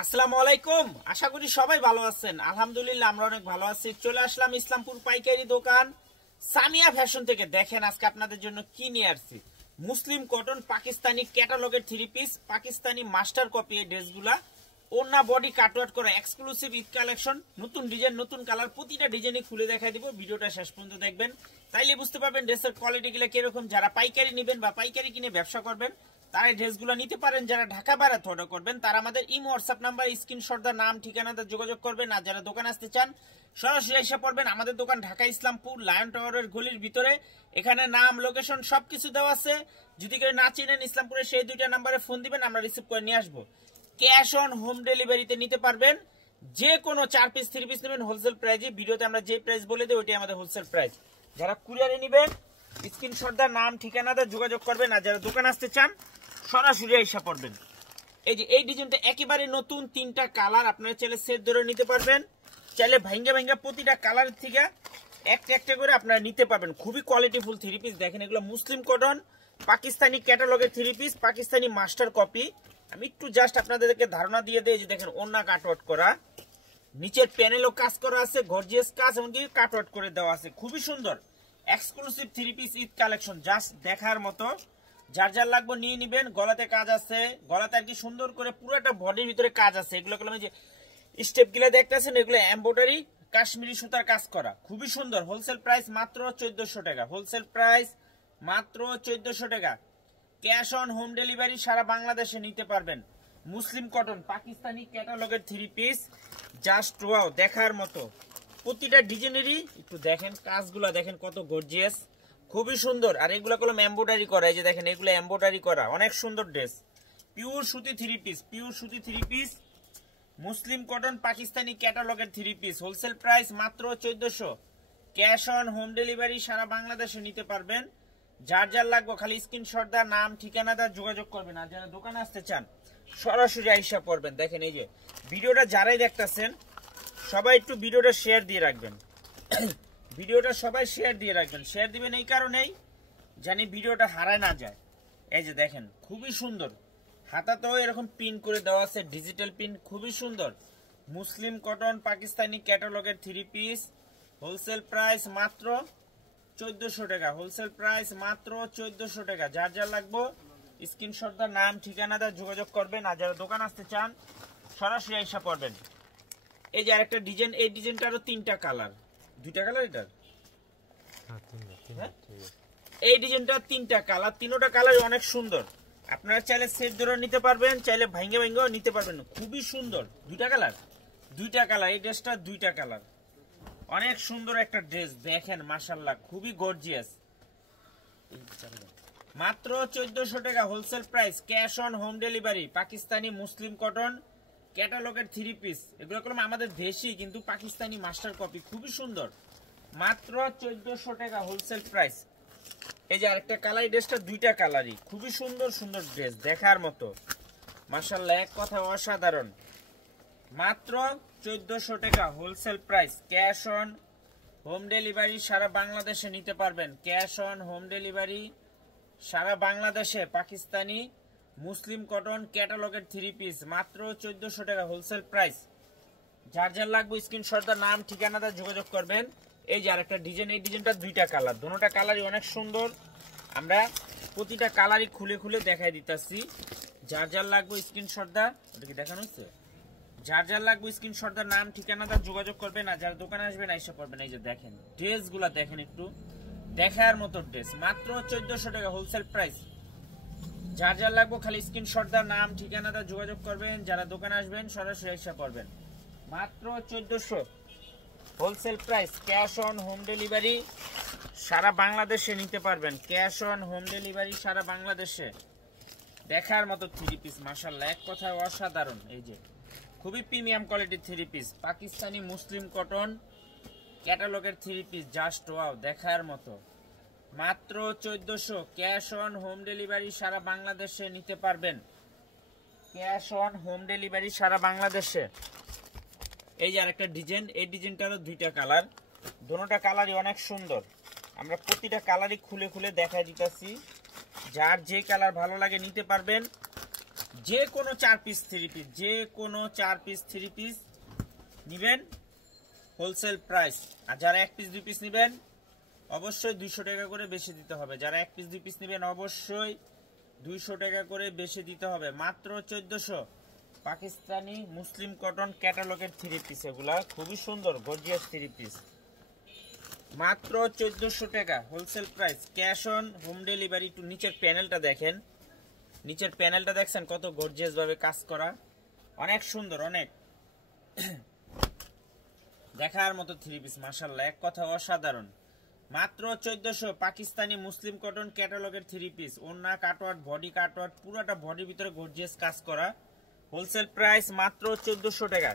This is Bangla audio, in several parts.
আসসালামু আলাইকুম। আশা করি সবাই ভালো আছেন। আলহামদুলিল্লাহ আমরা অনেক ভালো আছি। চলে আসলাম ইসলামপুর পাইকারি দোকান সামিয়া ফ্যাশন থেকে। দেখেন আজকে আপনাদের জন্য কি নিয়ে আসছি। মুসলিম কটন পাকিস্তানি ক্যাটালগের three piece, Pakistani master copy এই ড্রেসগুলা। ওন্না বডি কাটওয়ার্ক করা এক্সক্লুসিভ ঈদ কালেকশন, নতুন ডিজাইন নতুন কালার, প্রতিটা ডিজাইনই খুলে দেখাই দিব। ভিডিওটা শেষ পর্যন্ত দেখবেন, তাইলে বুঝতে পারবেন ড্রেসের কোয়ালিটিগুলো কিরকম। যারা পাইকারি নেবেন বা পাইকারি কিনে ব্যবসা করবেন তারা এই ড্রেসগুলো নিতে পারেন। যারা ঢাকা বাইরে অর্ডার করবেন তারা আমাদের ইমো হোয়াটসঅ্যাপ নাম্বার স্ক্রিনশট দা নাম ঠিকানাতে যোগাযোগ করবেন। আর যারা দোকানে আসতে চান সরাসরি এসে পড়বেন। আমাদের দোকান ঢাকা ইসলামপুর লায়ন টাওয়ারের গলির ভিতরে। এখানে নাম লোকেশন সবকিছু দেওয়া আছে। যদি কেউ না চিনেন ইসলামপুরে সেই দুইটা নাম্বারে ফোন দিবেন, আমরা রিসিভ করে নিয়ে আসবো। ক্যাশ অন হোম ডেলিভারিতে নিতে পারবেন। যে কোনো 4 পিস 3 পিস নেবেন হোলসেল প্রাইজে। ভিডিওতে আমরা যে প্রাইস বলে দিই ওইটাই আমাদের হোলসেল প্রাইস। যারা কুরিয়ারে নেবেন স্ক্রিনশট দা নাম ঠিকানাতে যোগাযোগ করবেন। আর যারা দোকানে আসতে চান সরাসরি এসে পড়বেন। এই যে এই ডিজাইনটা একেবারে নতুন, 3টা কালার। আপনারা চাইলে সেট ধরে নিতে পারবেন, চাইলে ভাঙ্গা ভাঙ্গা প্রতিটা কালারের থেকে একটা একটা করে আপনারা নিতে পারবেন। খুবই কোয়ালিটিফুল থ্রি পিস। দেখেন এগুলো মুসলিম কটন পাকিস্তানি ক্যাটালগের three piece, Pakistani master copy. আমি একটু জাস্ট আপনাদেরকে ধারণা দিয়ে দেই। যে দেখেন ওন্না কাটওয়ার্ক করা, নিচের প্যানেলও কাজ করা আছে, গর্জিয়াস কাজ, এমনকি কাটওয়ার্ক করে দেওয়া আছে। খুবই সুন্দর exclusive three piece Eid collection, just দেখার মতো। যার যার লাগবে নিয়ে নিবেন। গলাতে কাজ আছে, গলাতে আর কি সুন্দর করে পুরোটা বডির ভিতরে কাজ আছে। এগুলো যে স্টেপ গুলো দেখতেছেন এগুলো এমব্রয়ডারি কাশ্মীরি সুতার কাজ করা, খুবই সুন্দর। হোলসেল প্রাইস মাত্র 1400 টাকা। হোলসেল প্রাইস মাত্র 1400 টাকা। ক্যাশ অন হোম ডেলিভারি সারা বাংলাদেশে নিতে পারবেন। মুসলিম কটন পাকিস্তানি ক্যাটালগের থ্রি পিস, জাস্ট ওয়াও দেখার মতো। প্রতিটা ডিজাইনেরই একটু দেখেন কাজগুলো, দেখেন কত গর্জিয়াস, খুবই সুন্দর। আর এগুলো কলম এমব্রয়ডারি করা, এই যে দেখেন এগুলো এমব্রয়ডারি করা, অনেক সুন্দর ড্রেস। পিওর সুতি থ্রি পিস, পিওর সুতি three piece, muslin cotton Pakistani ক্যাটালগের থ্রি পিস। হোলসেল প্রাইস মাত্র 1400। ক্যাশ অন হোম ডেলিভারি সারা বাংলাদেশে নিতে পারবেন। যার যার লাগবে খালি স্ক্রিনশট দা নাম ঠিকানা দা যোগাযোগ করবেন। আর যারা দোকানে আসতে চান সরাসরি আইসা পড়বেন। দেখেন এই যে ভিডিওটা যারাই দেখতেছেন সবাই একটু ভিডিওটা শেয়ার দিয়ে রাখবেন। ভিডিওটা সবাই শেয়ার দিয়ে রাখবেন। শেয়ার দিবেন এই কারণেই জানি ভিডিওটা হারায় না যায়। এই যে দেখেন খুবই সুন্দর, হাতাতেও এরকম পিন করে দেওয়া আছে, ডিজিটাল পিন, খুবই সুন্দর। মুসলিম কটন পাকিস্তানি ক্যাটালগের থ্রি পিস। হোলসেল প্রাইস মাত্র 1400 টাকা। হোলসেল প্রাইস মাত্র 1400 টাকা। যার যার লাগবো স্ক্রিনশট দা নাম ঠিকানা দা যোগাযোগ করবেন। আর যারা দোকান আসতে চান সরাসরি এসে পড়বেন। এই যে আরেকটা ডিজাইন, এই ডিজাইনটারও 3টা কালার, 2টা কালার এটার। এই ডিজাইনটা 3টা কালার, 3টা কালার অনেক সুন্দর। আপনারা চাইলে সেট ধরে নিতে পারবেন, চাইলে ভাঙ্গে ভাঙ্গেও নিতে পারবেন। খুবই সুন্দর, 2টা কালার, 2টা কালার। এই ড্রেসটা 2টা কালার, অনেক সুন্দর একটা ড্রেস। দেখেন মাশাআল্লাহ খুবই গর্জিয়াস। মাত্র 1400 টাকা wholesale price. Cash on home delivery. Pakistani muslin cotton ক্যাটালগের থ্রি পিস। এগুলো করলাম আমাদের দেশি কিন্তু পাকিস্তানি মাস্টার কপি, খুবই সুন্দর। মাত্র 1400 টাকা হোলসেল প্রাইস। এই যে আরেকটা কালার, ড্রেসটা 2টা কালারই, খুবই সুন্দর সুন্দর ড্রেস দেখার মতো মাশাআল্লাহ, এক কথা অসাধারণ। মাত্র 1400 টাকা wholesale price. Cash on home delivery সারা বাংলাদেশে নিতে পারবেন। ক্যাশ অন হোম ডেলিভারি সারা বাংলাদেশে। পাকিস্তানি মুসলিম কটন ক্যাটালগের থ্রি পিস মাত্র 1400 টাকা হোলসেল প্রাইস। যার যার লাগবে স্ক্রিনশট দা নাম ঠিকানাটা যোগাযোগ করবেন। এই যে আরেকটা ডিজাইন, এই ডিজাইনটা 2টা কালার, দুটোটা কালারই অনেক সুন্দর। আমরা প্রতিটা কালারই খুলে খুলে দেখাই দিতেছি। যার যার লাগবে স্ক্রিনশট দা, ওটা কি দেখানো হচ্ছে? যার যার লাগবে স্ক্রিনশট দা নাম ঠিকানাটা যোগাযোগ করবেন। আর যারা দোকানে আসবেন এসে পড়বেন। এই যে দেখেন ড্রেসগুলা দেখেন, একটু দেখার মতো ড্রেস। মাত্র 1400 টাকা হোলসেল প্রাইস। যার যার লাগবে খালি স্ক্রিনশট দা নাম ঠিকানাটা যোগাযোগ করবেন। যারা দোকানে আসবেন সরাসরি এসে পড়বেন। মাত্র 1400 wholesale price. Cash on home delivery সারা বাংলাদেশে নিতে পারবেন। ক্যাশ অন হোম ডেলিভারি সারা বাংলাদেশে। দেখার মতো থ্রি পিস মাশাআল্লাহ, এক কথায় অসাধারণ। এই যে খুবই প্রিমিয়াম কোয়ালিটির three piece, Pakistani muslin cotton ক্যাটালগের থ্রি পিস, জাস্ট ওয়াও দেখার মতো। মাত্র 1400। ক্যাশ অন হোম ডেলিভারি সারা বাংলাদেশে নিতে পারবেন। ক্যাশ অন হোম ডেলিভারি সারা বাংলাদেশে। এই যে আরেকটা ডিজাইন, এই ডিজাইনটারও 2টা কালার, দুটোটা কালারই অনেক সুন্দর। আমরা প্রতিটা কালারই খুলে খুলে দেখাই দিতেছি। যার যে কালার ভালো লাগে নিতে পারবেন। যে কোনো 4 পিস 3 পিস, যে কোনো 4 পিস 3 পিস নিবেন হোলসেল প্রাইস। আর যারা 1 পিস 2 পিস নিবেন অবশ্যই 200 টাকা করে বেশি দিতে হবে। যারা 1 পিস 2 পিস নিবেন অবশ্যই 200 টাকা করে বেশি দিতে হবে। মাত্র 1400 পাকিস্তানি মুসলিম কটন ক্যাটালগের 3 পিস, এগুলা খুবই সুন্দর গর্জিয়াস 3 পিস, মাত্র 1400 টাকা wholesale price, cash on home delivery. একটু নিচের প্যানেলটা দেখেন, নিচের প্যানেলটা দেখছেন কত গর্জিয়াস ভাবে কাজ করা, অনেক সুন্দর, অনেক দেখার মতো 3 পিস মাশাআল্লাহ, এক কথা অসাধারণ। মাত্র 1400 পাকিস্তানি মুসলিম কটন ক্যাটালগের 3 পিস, ওন্না কাটওয়ার্ড, বডি কাটওয়ার্ড, পুরোটা বডির ভিতরে গর্জিয়াস কাজ করা, হোলসেল প্রাইস মাত্র 1400 টাকা।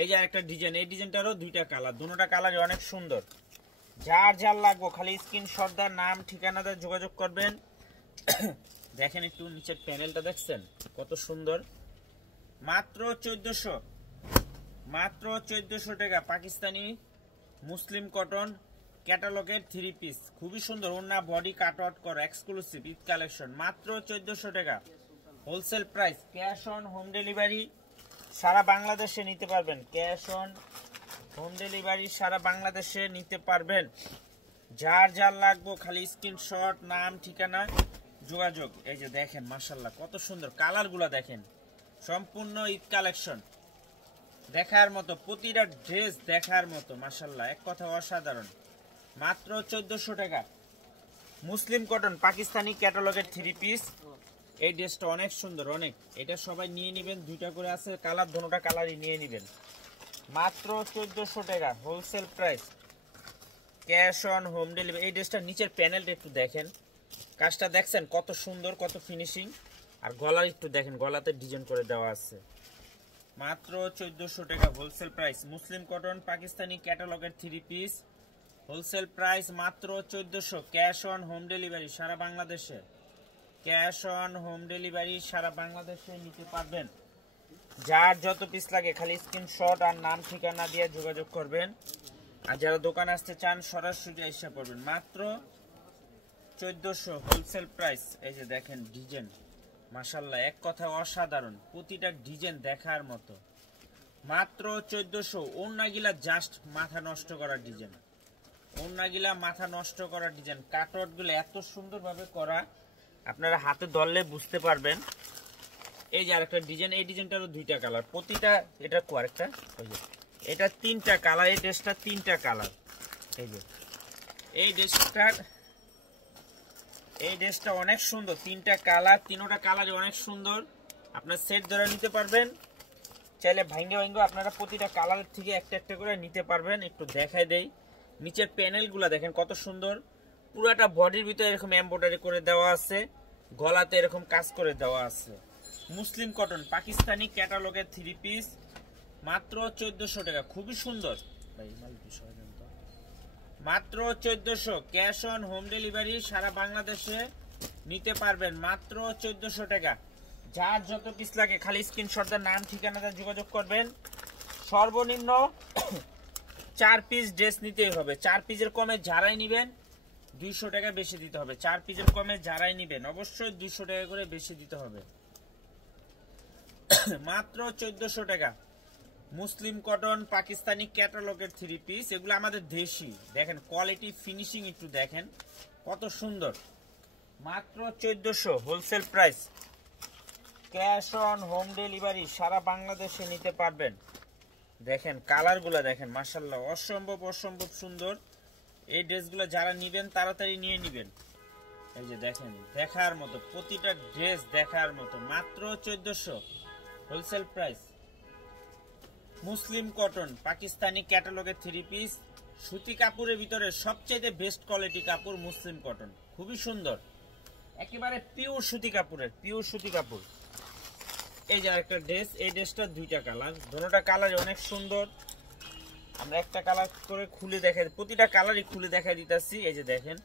এই যে আরেকটা ডিজাইন, এই ডিজাইনটারও 2টা কালার, দুটোটা কালারই অনেক সুন্দর। যার যার লাগবে খালি স্ক্রিনশট দেন, নাম ঠিকানা দিয়ে যোগাযোগ করবেন। দেখেন একটু নিচের প্যানেলটা দেখছেন কত সুন্দর, মাত্র 1400, মাত্র 1400 টাকা পাকিস্তানি মুসলিম কটন ক্যাটালগের 3 পিস, খুবই সুন্দর, ওন্না বডি কাট আউট করা এক্সক্লুসিভ ঈদ কালেকশন, মাত্র 1400 টাকা wholesale price, cash on home delivery সারা বাংলাদেশে নিতে পারবেন, ক্যাশ অন হোম ডেলিভারি সারা বাংলাদেশে নিতে পারবেন। যার যার লাগবে খালি স্ক্রিনশট, নাম ঠিকানা যোগাযোগ। এই যে দেখেন মাশাআল্লাহ কত সুন্দর কালারগুলো দেখেন, সম্পূর্ণ ঈদ কালেকশন দেখার মতো, প্রতিটা ড্রেস দেখার মতো মাশাআল্লাহ, এক কথা অসাধারণ। মাত্র 1400 টাকা মুসলিম কটন পাকিস্তানি ক্যাটালগের 3 পিস, এই ড্রেসটা অনেক সুন্দর, অনেক, এটা সবাই নিয়ে নেবেন, 2টা করে আছে কালার, দুটোটা কালারই নিয়ে নেবেন, মাত্র 1400 টাকা wholesale price, cash on home delivery. এই ড্রেসটার নিচের প্যানেলটা একটু দেখেন, কাজটা দেখছেন কত সুন্দর, কত ফিনিশিং, আর গলার একটু দেখেন, গলাতে ডিজাইন করে দেওয়া আছে, মাত্র 1400 টাকা wholesale price, muslin cotton Pakistani ক্যাটালগের 3 পিস, হোলসেল প্রাইস মাত্র 1400, ক্যাশ অন হোম ডেলিভারি সারা বাংলাদেশে, ক্যাশ অন হোম ডেলিভারি সারা বাংলাদেশে নিতে পারবেন। যার যত পিস লাগে খালি স্ক্রিনশট আর নাম ঠিকানা দিয়ে যোগাযোগ করবেন। আর যারা দোকানে আসতে চান সরাসরি এসে পড়বেন, মাত্র 1400 হোলসেল প্রাইস। এই যে দেখেন ডিজাইন মাশাআল্লাহ, এক কথা অসাধারণ, প্রতিটা ডিজাইন দেখার মতো, মাত্র 1400। ওন্নাগিলা জাস্ট মাথা নষ্ট করার ডিজাইন, ওন্নাগিলা মাথা নষ্ট করার ডিজাইন, কাটওয়ার্ডগুলো এত সুন্দরভাবে করা, আপনারা হাতে ধরলে বুঝতে পারবেন। এই যে আরেকটা ডিজাইন, এই ডিজাইনটারও 2টা কালার, প্রতিটা, এটা আরেকটা, ওই যে এটা 3টা কালার, এই ড্রেসটা 3টা কালার। এই যে এই ড্রেসটা অনেক সুন্দর, 3টা কালার, 3টা কালারই অনেক সুন্দর, আপনার সেট ধরে নিতে পারবেন, চাইলে ভাঙ্গে ভাঙ্গে আপনারা প্রতিটা কালারের থেকে একটা একটা করে নিতে পারবেন। একটু দেখাই দেই, নিচের প্যানেলগুলো দেখেন কত সুন্দর, পুরাটা বডির ভিতরে এরকম এমব্রয়ডারি করে দেওয়া আছে, গলাতে এরকম কাজ করে দেওয়া আছে, মুসলিম কটন পাকিস্তানি ক্যাটালগের 3 পিস, মাত্র 1400 টাকা, খুবই সুন্দর, মাত্র 1400, ক্যাশ অন হোম ডেলিভারি সারা বাংলাদেশে নিতে পারবেন, মাত্র 1400 টাকা। যার যত পিস লাগে খালি স্ক্রিনশট দেন, নাম ঠিকানাতে যোগাযোগ করবেন। সর্বনিম্ন 4 পিস ড্রেস নিতেই হবে, 4 পিসের কমে যারাই নেবেন 200 টাকা বেশি দিতে হবে, 4 পিসের কমে যারাই নেবেন অবশ্যই 200 টাকা করে বেশি দিতে হবে। মাত্র 1400 টাকা মুসলিম কটন পাকিস্তানি ক্যাটালগের 3 পিস, এগুলো আমাদের দেশি, দেখেন কোয়ালিটি ফিনিশিং একটু দেখেন কত সুন্দর, মাত্র 1400 wholesale price, cash on home delivery সারা বাংলাদেশে নিতে পারবেন। দেখেন কালারগুলো দেখেন মাশাআল্লাহ, অসম্ভব অসম্ভব সুন্দর, এই ড্রেসগুলো যারা নেবেন তাড়াতাড়ি নিয়ে নেবেন। এই যে দেখেন দেখার মতো, প্রতিটা ড্রেস দেখার মতো, মাত্র 1400 wholesale price, muslin cotton Pakistani ক্যাটালগের 3 পিস, সুতি কাপড়ের ভিতরে সবচেয়ে বেস্ট কোয়ালিটি কাপড় মুসলিম কটন, খুবই সুন্দর, একেবারে পিওর সুতি কাপড়ের, পিওর সুতি কাপড়। এই যে আরেকটা ড্রেস, এই ড্রেসটা 2টা কালার, দুটোটা কালার অনেক সুন্দর, আমরা একটা কালার করে খুলে দেখাই, প্রতিটা কালারই খুলে দেখাই দিতেছি। এই যে দেখেন,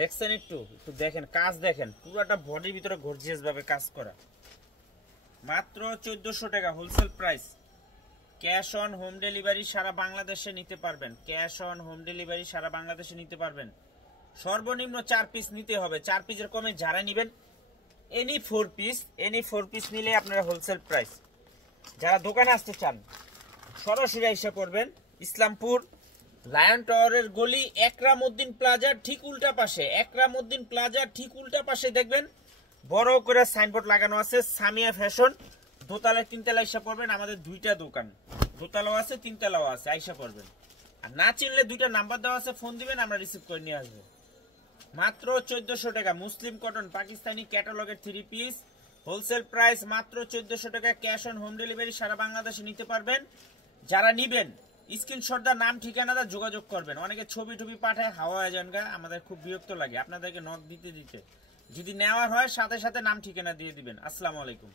দেখছেন একটু একটু দেখেন কাজ, দেখেন পুরাটা বডির ভিতরে গর্জিয়াস ভাবে কাজ করা, মাত্র 1400 টাকা wholesale price, cash on home delivery সারা বাংলাদেশে নিতে পারবেন, ক্যাশ অন হোম ডেলিভারি সারা বাংলাদেশে নিতে পারবেন। সর্বনিম্ন 4 পিস নিতে হবে, 4 পিসের কমে যারা নেবেন এনি ফোর পিস নিলে আপনারা হোলসেল প্রাইস। যারা দোকানে আসতে চান সরাসরি এসে পড়বেন ইসলামপুর লায়ন টাওয়ারের গলি একরামউদ্দিন প্লাজার ঠিক উল্টা পাশে দেখবেন বড় করে সাইনবোর্ড লাগানো আছে সামিয়া ফ্যাশন। দোতলায় তিনতলা এসে পড়বেন, আমাদের দুইটা দোকান, দোতলাও আছে তিনতলাও আছে, আইসা পড়বেন। আর না চিনলে দুইটা নাম্বার দেওয়া আছে, ফোন দিবেন, আমরা রিসিভ করে নিয়ে আসবো। মাত্র 1400 টাকা মুসলিম কটন পাকিস্তানি ক্যাটালগের 3 পিস হোলসেল প্রাইস মাত্র 1400 টাকা। ক্যাশ অন হোম ডেলিভারি সারা বাংলাদেশে নিতে পারবেন। যারা নিবেন স্ক্রিনশট দা নাম ঠিকানাটা যোগাযোগ করবেন। অনেকে ছবি টবি পাঠায় হাওয়া এজেন্টগা, আমাদের খুব বিরক্ত লাগে আপনাদেরকে নক দিতে। যদি নেওয়ার হয় সাথে সাথে নাম ঠিকানা দিয়ে দিবেন। আসসালামু আলাইকুম।